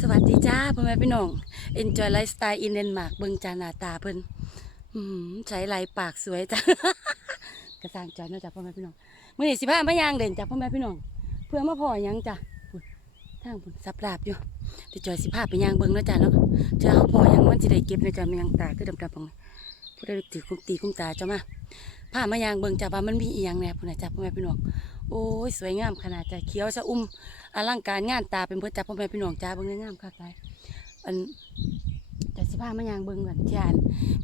สวัสดีจ้าพ่อแม่พี่น้อง Enjoy Lifestyle in Denmark เบิ่งจานาตาเพิ่นใช้ลายปากสวยจ้ะกระสางจอยนาะจ้ะพ่อแม่พี่น้องมื้อนี้สิพามายางเด่นจ้ะพ่อแม่พี่น้อง เพื่อมาพอยังจ้ะพุ่นทางพุ่นสับลาบอยู่เดี๋ยวจอยสิพาไปยางเบิ่งนะจ้ะเนาะเจอเฮาพอยังมันสิได้เก็บเนะจ้ะมันยังตาคือดำๆตรงนี้ผู้ใดถือคุ้มตีคุ้มตาเจ้ามาพามายางเบิ่งจ้ะว่ามันมีอียงแน่พุ่นน่ะจ้ะพ่อแม่พี่น้อง โอ้ยสวยงามขนาดจ้ะเขียวชะอุ่มอลังการงานตาเป็นเพื่อจับพ่อแม่พี่น้องจ้าเบิ่งงามคักหลายอันจะสิพามายางเบิ่งก่อนที่อัน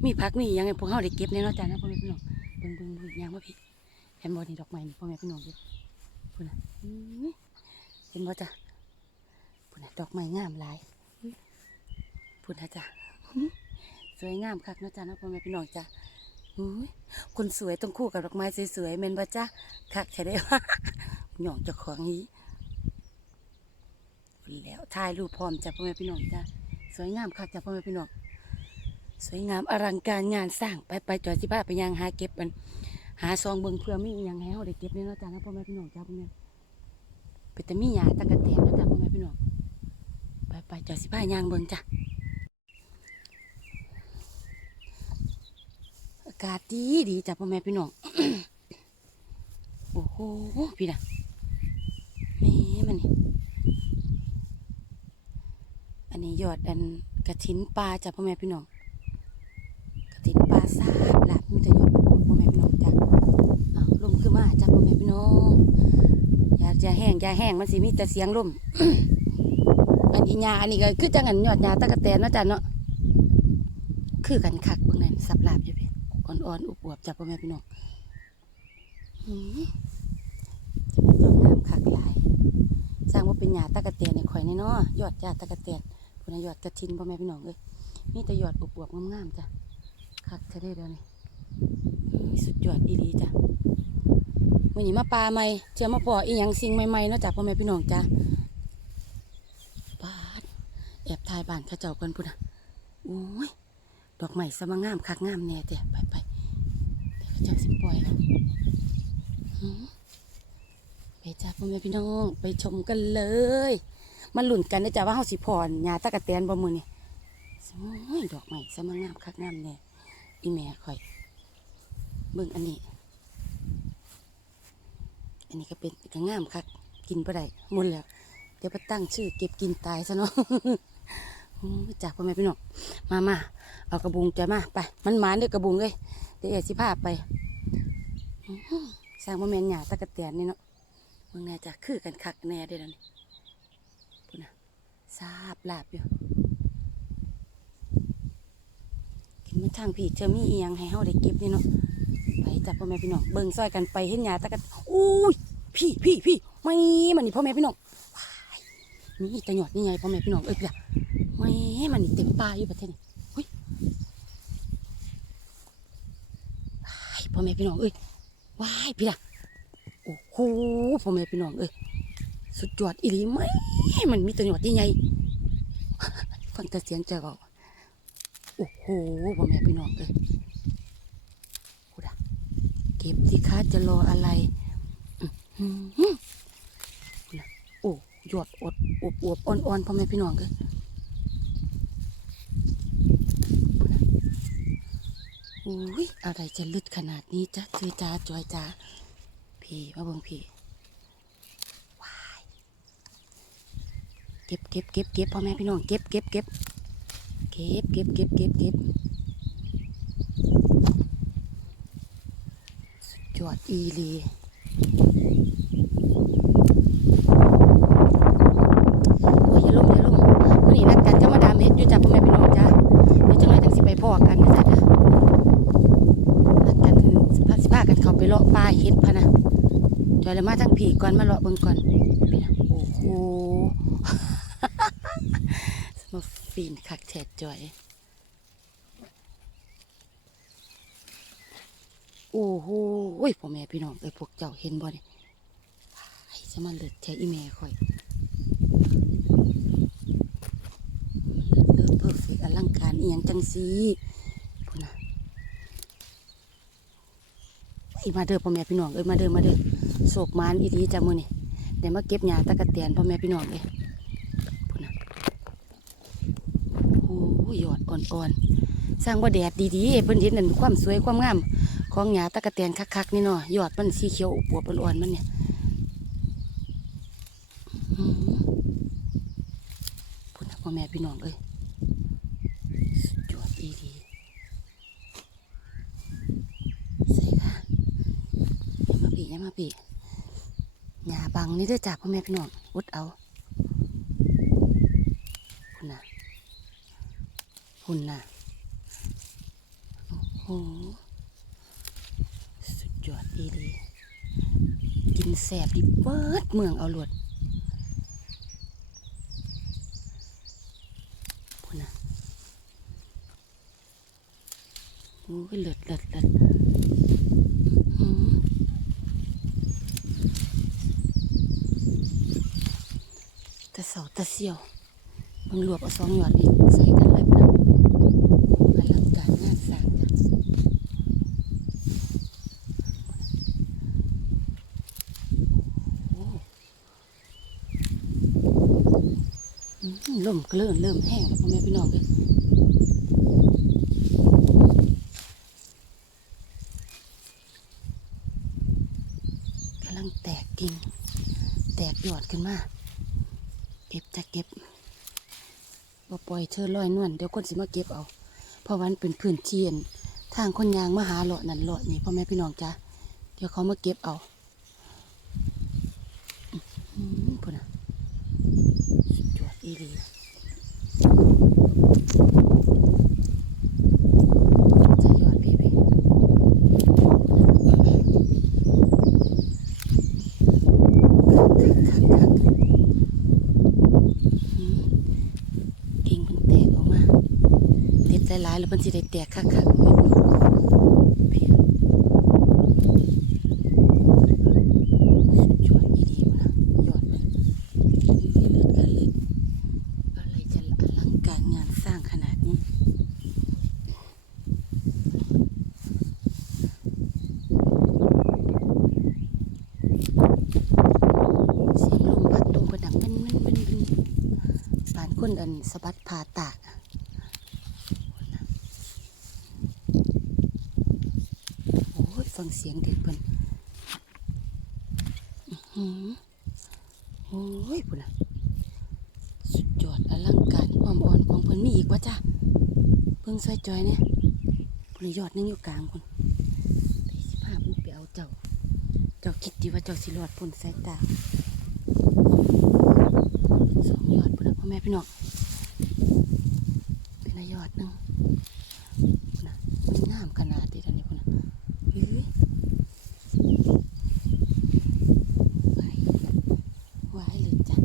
มีผักมียังให้พวกเฮาได้เก็บในเนาะจ้านะพ่อแม่พี่น้องเบิ่งเบิ่งเบิ่งยางมาพี่เห็นบ่นี่ดอกไม้นี่พ่อแม่พี่น้องดูพุ่นนะเห็นบ่จ้ะพุ่นนะดอกไม้งามหลายพุ่นนะจ้ะสวยงามคักเนาะจ้านะพ่อแม่พี่น้องจ้ะอุ้ย คนสวยต้องคู่กับดอกไม้สวยๆแม่นบ่จ้ะคักใช่ได้ว่าหย่องจ้าของนี้แล้วถ่ายรูปพร้อมจ้ะพ่อแม่พี่น้องจ้ะสวยงามคักจ้ะพ่อแม่พี่น้องสวยงามอลังการงานสร้างไปไปจอยสิบ้าไปยังหาเก็บมันหาซองเบิ่งเพื่อมีอหยังให้เฮาได้เก็บนี่เนะจ้ะนะพ่อแม่พี่น้องจ้ะพ่อแม่เป็นแต่มีหยาตะกะแตนเนะจ้ะพ่อแม่พี่น้องไปไปจอยสิบ้ายางเบิ่งจ้ะากาศดีดีจ้ะพ่อแม่พี่น้อง โอ้โห พี่นะนี่มันนี่ อันนี้ยอดอันกระถินปลาจ้ะพ่อแม่พี่น้อง กระถินปลาซาบหลับมันจะยอดพ่อแม่พี่น้องจ้ะลมขึ้นมาจ้ะพ่อแม่พี่น้อง อย่าจะแห้งอย่าแห้งมันสิมีแต่เสียงลม อันนี้ยาอันนี้ก็คือจังอันยอดยาตะกะแตนเนาะจ้ะเนาะ คือกันคักเบิ่งนั่นสับหลาบอยู่ อ่อนๆอวบๆจ้ะพ่อแม่พี่น้องหืมจะเป็นเจ้างามคักหลาย สร้างว่าเป็นหยาตะกะเตียนในข่อยในเนาะยอดหยาตะกะเตียนพุ่นยอดกระทินพ่อแม่พี่น้องเอ้ยมีแต่ยอดอวบๆงามๆจ้ะคักจะได้เดี๋ยวนี้อื้อสุดยอดอีดีจ้ะมื่อนี้มาปลาใหม่เจอมาพออีหยังสิ่งใหม่ๆเนาะจ้ะพ่อแม่พี่น้องจ้ะปาดแอบถ่ายบ้านข้าเจ้ากันพุ่นะโอ้ยดอกไม้สมางามคักงามแน่แต่ไปไปๆเดี๋ยเจ้าสิ ปล่อยไปจ้าพ่อแม่พี่น้องไปชมกันเลยมาหลุ่นกันนะจ๊ะว่าเฮาสิพรหญ้าตะกะแตนบ่มื้อนี่โอ้ยดอกไม้สมงามคักงามแน่อีแม่ข่อย เบิ่งอันนี้ อันนี้ก็เป็นก็งามคักกินบ่ได้หมดแล้ว เดี๋ยวไปตั้งชื่อเก็บกินตายซะเนาะจ้าพ่อแม่พี่น้องมามาเอากระบุงจะมาไป มันหมานเด้อกระบุงเลยเดี๋ยวเอ๋สิพาไปอื้อหือ สร้างบ่แม่นหญ้าตะกะแตนนี่เนาะเมืองแน่จะคือกันคักแน่เด้อนั่นพูดนะซาบลาบอยู่กินมาทางพี่เจอมีเอียงให้เฮาได้เก็บนี่เนาะไปจับพ่อแม่พี่น้องเบิ่งซอยกันไปเห็นหยาตะกันอุ้ยพี่พี่พี่ไม่มันนี่พ่อแม่พี่น้องว้ายมีแตะหยอดนี่ไงพ่อแม่พี่น้องเอ้ยพี่ละไม่มันนี่เต็มป่าอยู่ประเทศนี้พ่อแม่พี่น้องเอ้ย ว้ายพี่ละโอ้โหพ่อแม่พี่น้องเอ้ยสุดยอดอีหลีไหมมันมีตัวหยอดใหญ่ๆฟังแต่เสียงใจก็โอ้โหพ่อแม่พี่น้องเอ้ยกูดะเก็บที่ค้าจะรออะไรอื้อหือกูน่ะโอ้ยอดอดอวบอวบอ่อนๆพ่อแม่พี่น้องเอ้ยกูน่ะโอ้ยอะไรจะลึดขนาดนี้จ้ะเจอจ้าจอยจ้าพี่มาเบิ่งพี่ว้ายเก็บเก็บเก็บเก็บพ่อแม่พี่น้องเก็บเก็บเก็บเก็บเก็บเก็บเก็บเก็บสุดอดอีลีโอ้ยอย่าลุ่มอย่าลุ่มวันนี้นัดกันจะมาดามเฮ็ดอยู่จ้ะพ่อแม่พี่น้องจ้าเดี๋ยวจังไรจังสิไปพ่อกันนะจ๊ะนะนัดกันถึงสิพาสิพากันเขาไปเลาะป่าเฮ็ดพะนะ จอยเลยมาทั้งผีก่อนมาเลาะเบิ่งก่อนโอ้โหสมาฟีนคักแทดจอย โอ้โหโอ้ยพ่อแม่พี่น้องเอ้ยพวกเจ้าเห็นบ่เนี่ยจะมาเลิศแทอีแม่ข่อยเลิศเพอร์เฟกอลังการเอียงจังสีพุ่นนะไอ้มาเด้อพ่อแม่พี่น้องเอ้ยมาเด้อมาเด้อ โศกมานอีดีจ้ะมื้อนี่เดี๋ยวมาเก็บหญ้าตะกะแตนพ่อแม่พี่น้องเอ้ยพุ่นน่ะอ้ยอดอ่อนๆสร้างว่าแดดดีๆเพิ่นเห็นนั่นความสวยความงามของหญ้าตะกะแตนคักๆนี่เนาะยอดมันสีเขียวอวบอ่อนๆมันเนี่ยพุ่นนะพ่อแม่พี่น้องเอ้ยยอดดีๆใส่ค่ งนี่ด้อจ้าพ่อแม่พี่น้องอดเอาพุ่นน่ะพุ่นน่ะโอ้โหสุดยอดดีดีกินแสบดิเบิดเมืองเอาหลวดพูดนะโอ้ยเลิศเลิศเลิศอื้อหือแตะเสียวมึงรวบเอาสองหยอดอีกใส่กันเลยปะอลังการงานสร้างจ้ะอืมลมก็เริ่มเริ่มแห้งแล้วพ่อแม่พี่น้องเลยกำลังแตกกิ่งแตกยอดขึ้นมา เก็บจะเก็บบ่ปล่อยเธอลอยนวลเดี๋ยวคนสิมาเก็บเอาเพราะวันเป็นพื้นเทียน ทางคนยางมาหาหลาะนั่นหลาะนี่พ่อแม่พี่น้องจ้ะเดี๋ยวเขามาเก็บเอาอืมพูดนะจุดอดอีลีจะยอดพี่พี่กิ่งมันแตกออกมา เด็ดหลายๆแล้วมันสิได้แตกคักๆไม่รู้พี่สุดยอดอีหลีพุ่นน่ะยอดมัน มีเลือดกันเลยอะไรจะอลังการงานสร้างขนาดนี้ เสียงลมพัดตรงกระดังเป็นเป็นเป็นเป็นปานคนอันสะบัดผ่าตากอะโอ้ย ฟังเสียงเด็กเพิ่นอือหือโอ้ยพุ่นน่ะสุดยอดอลังการความอ่อนของเพิ่นมีอีกว่าจ้าเพิ่งซอยจอยเนี่ยพุ่นนะยอดนึงอยู่กลางพุ่นไปสิพาพุ่นไปเอาเจ้า เจ้าคิดดีว่าเจ้าสิรอดพุ่นสายตาสองยอดพุ่นนะพ่อแม่พี่น้องเป็นนะยอดนึงพุ่นนะมันงามขนาดนี้ตอนนี้พุ่นนะเฮ้ยไหวไหวเลยจ้ะ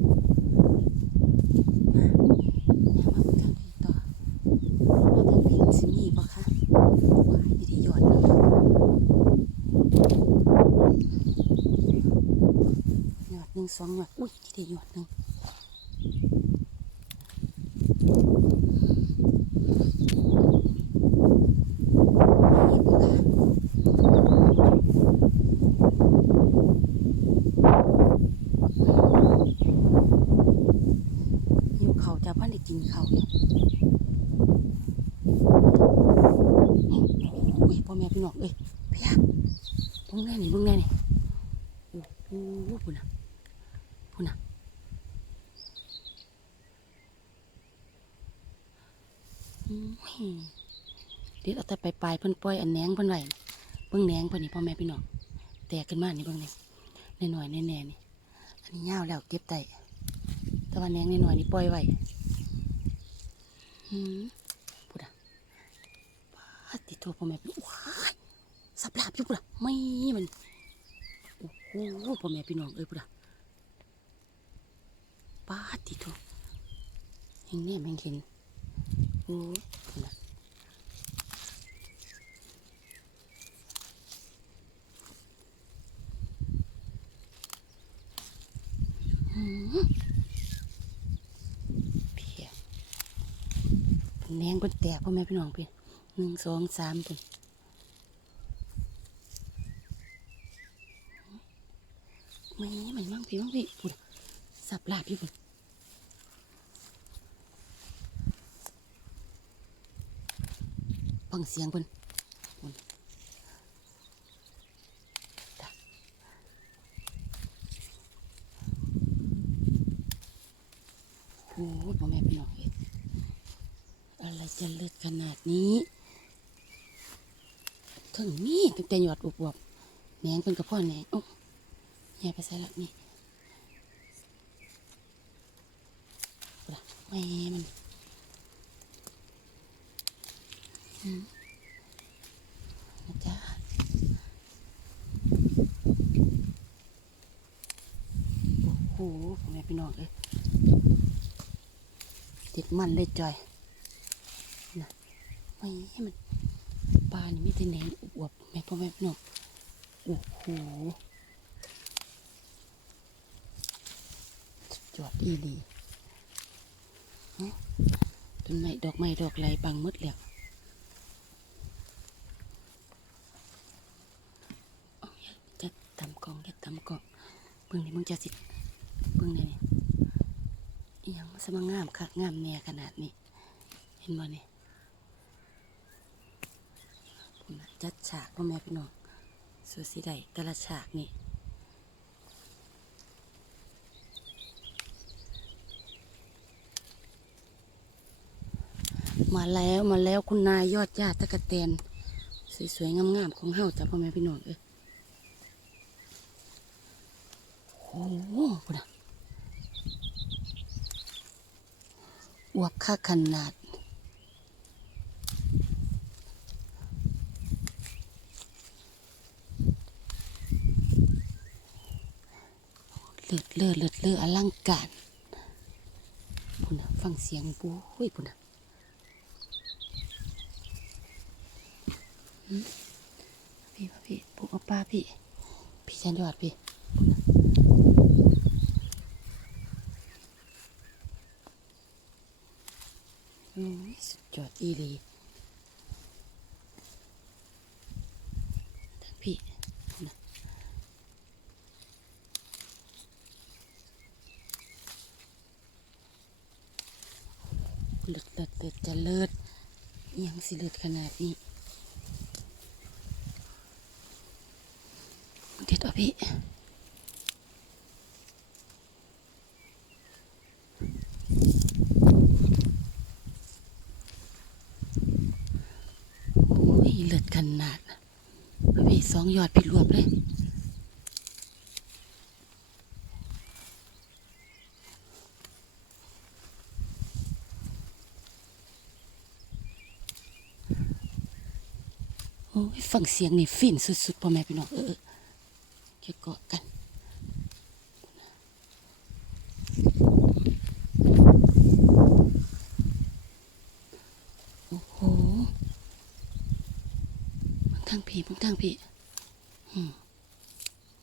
อย่ามาเบิ่งทางนี้ต่อมาทางนี้สิมีบ่คะว้ายอยู่ที่ยอดหนึงยอดหนึ่ งสองยอดอุ้ยที่ได้ยอดหนึ่งนี่บ่เขาจะพันได้กินเขาอุ้ยพ่อแม่พี่น้องเอ้ยพี่ยาเบิ่งแน่นี่บิ่งแน่นี่โอ้โหพุ่นน่ะ พุ่นะเดี๋ยวเอาแต่ไปปลายเพิ่นปล่อยอันแหนงเพิ่นไหวเบิ่งแหนงเพิ่นนี่พ่อแม่พี่น้องแตกขึ้นมานี่เบิ่งนี่น้อยๆแน่นี่อันนี้ยาวแล้วเก็บได้แต่ว่าแหนงน้อยนี่ปล่อยไว้หืมพุ่นน่ะปาติโทพ่อแม่พี่ว้ายสับหลาบอยู่ปุ่ะไม่มันโอ้โหพ่อแม่พี่น้องเอ้ยปุ่ะ ปาติโทเห็นแน่แม่งเห็นโอ้พุ่นน่ะเพียแหนงเป็แตกพ่อแม่พี่น้องเพี่หนึ่งสองสามปุ่นไม่มันมั่งพี่มั่งพี่ปุ่น สับลาบอยู่ปุ่นฟังเสียงเพิ่นพุ่นโอ้ยพ่อแม่พี่น้องเอ้ยอะไรจะเลิศขนาดนี้ถึงนี่ตั้งแต่หยอดอวบๆแหนงเป็นกระเพาะแหนงโอ้แย่ไปใส่ละนี่ปะแม่มันนะจ๊ะโอ้โหพ่อแม่พี่น้องเอ้ยติดมันเลยจอยนะไม่ให้มันปลานี่ไมีแต่แหนงอวบแม่พ่อแม่พี่น้องโอ้โหสุดยอดอีดี ต้นไม้ดอกไม้ดอกไหลบังหมดแล้วเอาอย่าจะทำกองจะทำกองเบิ่งนี่มึงจะสิเบิ่งนี่นี่ยังสมางามคักงามแน่ขนาดนี้ เห็นบ่นี่พุ่นน่ะจัดฉากพ่อแม่พี่น้องสวยสิได้แต่ละฉากนี่ มาแล้วมาแล้วคุณนายยอดญาติตะกะแตนสวยๆงามๆของเฮาจ้ะพ่อแม่พี่น้องเอ้ยโอ้โหพุ่นะอวบค่าขนาดเลือดเลือดเลือดเลือดอลังการพุ่นะฟังเสียงปูเฮ้ยพุ่นน่ะ พี่พ่อพี่ปลูกปลาพี่ พี่ชันยอดพี่สุดยอดอีหลีทั้งพี่นะเลิศเลิศเลิศจะเลิศยังสิเลิศขนาดนี้ เด็ดอะ พี่ โอ้ยเลือดขนาดพี่สองยอดพี่รวบเลยโอ้ยฟังเสียงนี่ฟินสุดๆพ่อแม่พี่น้องเออ เออแค่เกาะกันโอ้โหมึงทางพี่มึงทางพี่อืม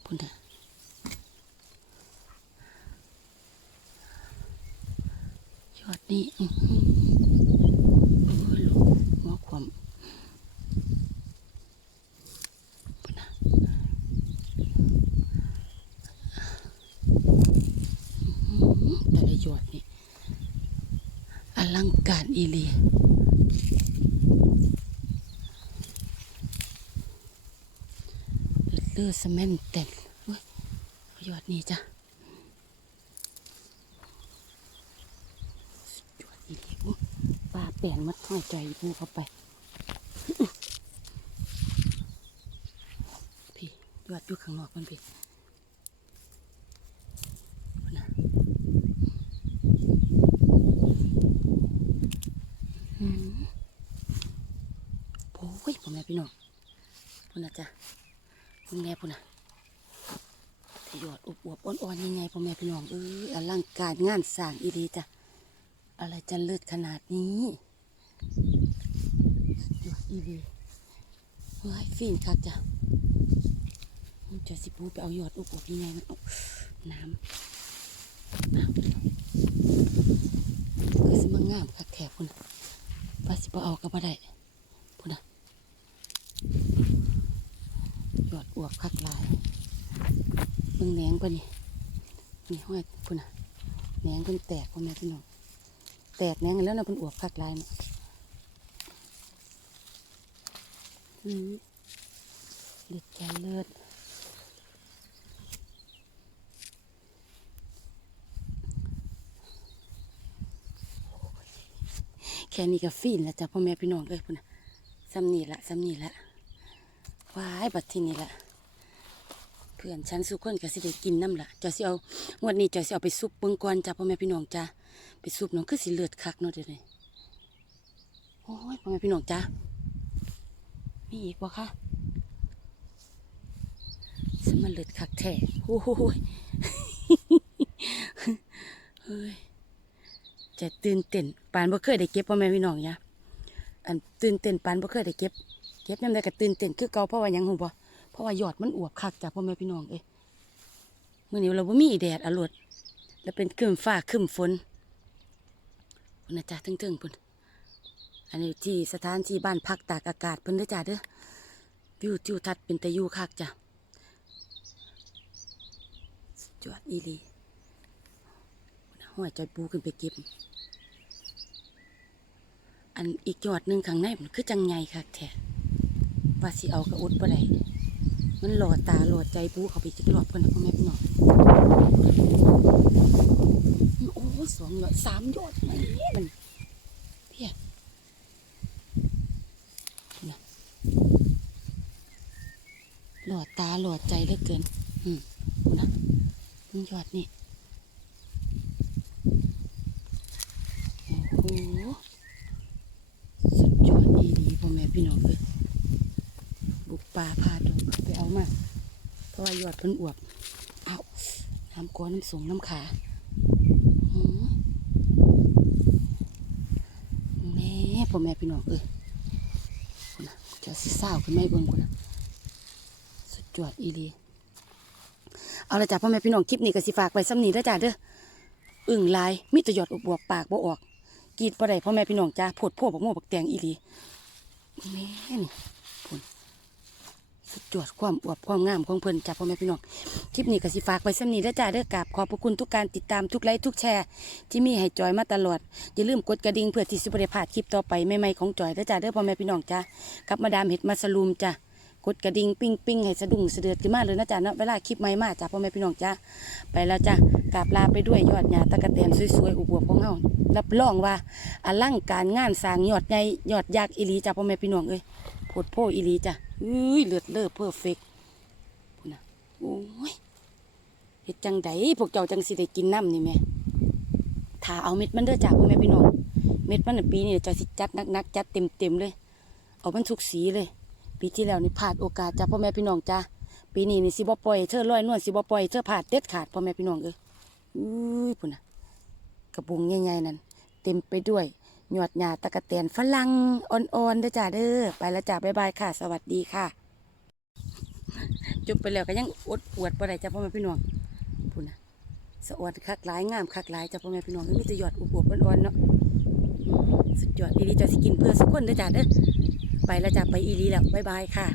พุ่นน่ะยอดนี่อื้อหือโอ้ยลูกหัวความ พุ่นน่ะอื้อหือแต่ละหยอดนี่อลังการ อีลีเลือดสมนเต็นเว้ยอาหยอดนี่จ้ะสุดยอดอีลีอุ๊ยปลาแป่นมัดห้อยใจปูเข้าไปพี่ยอดอยู่ข้างนอกมันพี่นน่ะอืมโอ้ยพ่อแม่พี่น้องพุ่นน่ะจ้ะ พุ่นแม่พุ่นน่ะที่ยอดอวบๆอ่อนๆยังไงพ่อแม่พี่น้องเอออลังการงานสร้างอีดีจ้ะอะไรจะเลิศขนาดนี้ยอดอีดีเฮ้ยฟินคักจ้ะมันจะสิปูไปเอายอดอุบอบยังไงมันเอาน้ำน้ำคือสิมางามคักแถบพุ่นน่ะว่าสิบ่เอาก็บ่ได้พุ่นน่ะ ยอดอวบคักลายเบิ่งแหนงปะนี่นี่ห้อยพุ่นน่ะแหนงเพิ่นแตกพ่อแม่พี่น้องแตกแหนงแล้วนะเพิ่นอวบคักลายเนาะอืมเลือดแกนเลือดแค่นี้ก็ฟีนแล้วจ้ะพ่อแม่พี่น้องเอ้ยพุ่นน่ะซ้ำนี่ละซ้ำนี่ละ ว้ายบัดทีนี้ละเพื่อนฉันสุกคนก็สิได้กินน้ำละจะสิเอางวดนี้จะสิเอาไปซุปเบิ่งก่อนจ้ะพ่อแม่พี่น้องจ้ะไปซุปน้องคือสิเลือดคักเนาะเดี๋ยวนี้โอ้ยพ่อแม่พี่น้องจ้ะมีอีกบ่คะสมันเลือดคักแท้โอ้ยเฮ้ยจะตื่นเต้นปานบ่เคยได้เก็บพ่อแม่พี่น้องยอันตื่นเต้นปานบ่เคยได้เก็บ เก็บยามใดก็ตื่นเต้นคือเก่าเพราะว่าหยังฮู้บ่เพราะว่ายอดมันอวบคักจ้ะพ่อแม่พี่น้องเอ้ยมื้อนี้เราบ่มีแดดอรวดแล้วเป็นครึ้มฟ้าครึ้มฝนพุ่นนะจ้ะทึ่งๆพุ่นอันนี้ที่สถานที่บ้านพักตากอากาศเพิ่นเด้อจ้ะเด้อวิวทิวทัศน์เป็นตะยูคักจ้ะสุดอดอีลีห้อยจอยปูขึ้นไปเก็บ อันอีกยอดหนึ่งข้างในมันคือจังไงคักแท้ ว่าสิเอากระอุดบ่ได้มันหลอดตาหลอดใจปูเขาไปจิกหลอดเพิ่นนะพ่อแม่พี่น้องโอ้สองยอดสามยอดมันนี่มันเพี้ยนะหลอดตาหลอดใจเหลือเกิน อืมนะมันยอดนี่โอ้โหสุดยอดดีดีพ่อแม่พี่น้องเป่าพาดงไปเอามาเพราะว่ายอดเพิ่นอวบเอาน้ำก้อนน้ำสูงน้ำขาแม่พ่อแม่พี่น้องเอ้ยคุณนะจะสิเศร้าขึ้นไม่เบิ่งคุณนะสุดยอดอีดีเอาละจ้ะพ่อแม่พี่น้องคลิปนี้ก็สิฝากไว้ซ้ำนี้แล้วจ้ะเด้ออึ่งลายมิตรยอดอวบปากบ่ออกกรีดบ่ได้พ่อแม่พี่น้องจ้าโพดพวกบักโม่บักแตงอีหลีแม่นี่ สุดยอดความอวบความงามของเพิ่นจ้าพ่อแม่พี่น้อง คลิปนี้ก็สิฝากไว้ซ้ำนี้เด้อจ้าเด้อกราบขอบพระคุณทุกการติดตามทุกไลค์ทุกแชร์ ที่มีให้จอยมาตลอด อย่าลืมกดกระดิ่งเพื่อที่สิบ่ได้พลาดคลิปต่อไปใหม่ๆของจอยเด้อจ้าเด้อพ่อแม่พี่น้องจ้ากับมาดามเห็ดมาสลูมจ้ากดกระดิ่งปิ้งปิ้งให้สะดุ้งสะเดือดขึ้นมาเลยนะจ้าเนาะเวลาคลิปใหม่มาจ้าพ่อแม่พี่น้องจ้าไปแล้วจ้ากราบลาไปด้วยยอดหญ้าตะกะแตนสวยๆอุบวบของเฮารับรองว่าอลังการงานสร้างยอดใหญ่ยอดยักอีหลีจ้ะพ่อแม่พี่น้องเอ้ย โพดโพอีลีจ้ะเอ้ยเลือดเลือเพอร์เฟกต์พุ่นน่ะโอ้ยเฮ็ดจังไดพวกเจ้าจังสิได้กินน้ำนี่แม่ถ้าเอาเม็ดมันเด้อจ้ะพ่อแม่พี่น้องเม็ดมันปีนี้จะสิจัดนักๆจัดเต็มๆเลย เอามันทุกสีเลย ปีที่แล้วนี่พลาดโอกาสจ้ะพ่อแม่พี่น้องจ้ะปีนี้นี่สิบ่ปล่อยเธอร้อยนวลสิบ่ปล่อยเธอพลาดเด็ดขาดพ่อแม่พี่น้องเอ้ยอุ้ยพุ่นน่ะกระบุงใหญ่ๆนั่นเต็มไปด้วย หยดหยาตะกะแตนฝรั่งอ่อนๆเด้อจ้าเด้อไปแล้วจ้าบ๊ายบายค่ะ สวัสดีค่ะ จุบไปแล้วก็ยังอดอวดบ่ได้จ้าพ่อแม่พี่น้องพูนะสะอวดคักหลายงามคักหลายจ้าพ่อแม่พี่น้องมีแต่หยอดอวบๆอ่อนๆเนาะสุดยอดอีหลีจะสกินเพื่อสุกคนเด้อจ้าเด้อไปแล้วจ้าไปอีลีแล้วบ๊ายบายค่ะ